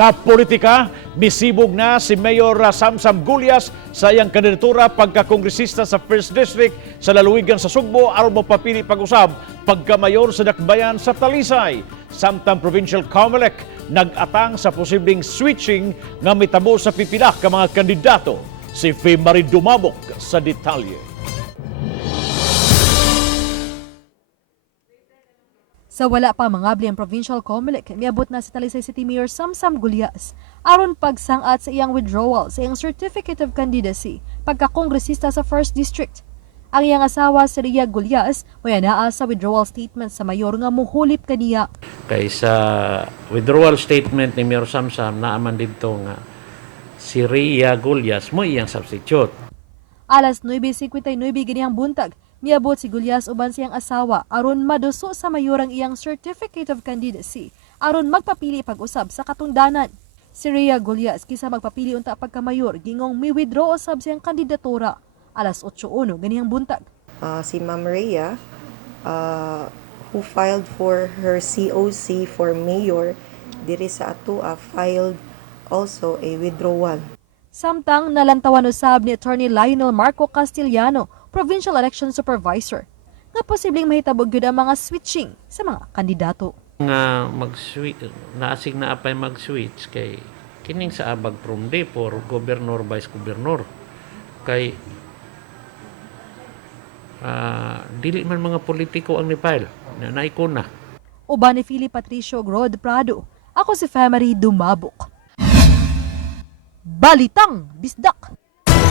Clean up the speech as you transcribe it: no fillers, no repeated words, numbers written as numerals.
Sa politika, misibog na si Mayor Samsam Gullas sa iyang kandidatura pagka-kongresista sa 1st District sa lalawigan sa Sugbo aron mapapili pag-usab pagka-mayor sa Dakbayan sa Talisay. Samtang Provincial Comelec nag-atang sa posibleng switching nga mitabo sa pipila ka mga kandidato. Si Faye Marie Dumabok sa detalye. Sa wala pa mangabli ang Provincial Comelec, miabot na si Talisay City Mayor Samsam Gullas aron pagsangat sa iyang withdrawal sa iyang Certificate of Candidacy pagka-kongresista sa 1st District. Ang iyang asawa si Gullas may naa sa withdrawal statement sa mayor nga muhulip kaniya. Kay sa withdrawal statement ni Mayor Samsam naaman dito nga si Gullas mo iyang substitute. Alas 9:59 ganihang buntag, miabot si Gullas uban siyang asawa aron maduso sa mayor ang iyang Certificate of Candidacy aron magpapili pag-usab sa katungdanan. Si Gullas kisa magpapili unta pagka-mayor gingong mi-withdraw usab siyang kandidatura. Alas 8:01 ganihang buntag. Si Ma'am Rhea, who filed for her COC for mayor, diri sa ato filed also a withdrawal. Samtang nalantawan usab ni Attorney Lionel Marco Castellano, Provincial Election Supervisor, nga posibleng mahitabog gyud ang mga switching sa mga kandidato. Nga mag-switch, naasig na apay mag-switch kay kining sa abag from day for governor, vice governor. Kay dili man mga politiko ang nipile na naikuna. Uban ni Philip Patricio Grod Prado, ako si Faye Marie Dumabok. Balitang Bisdak.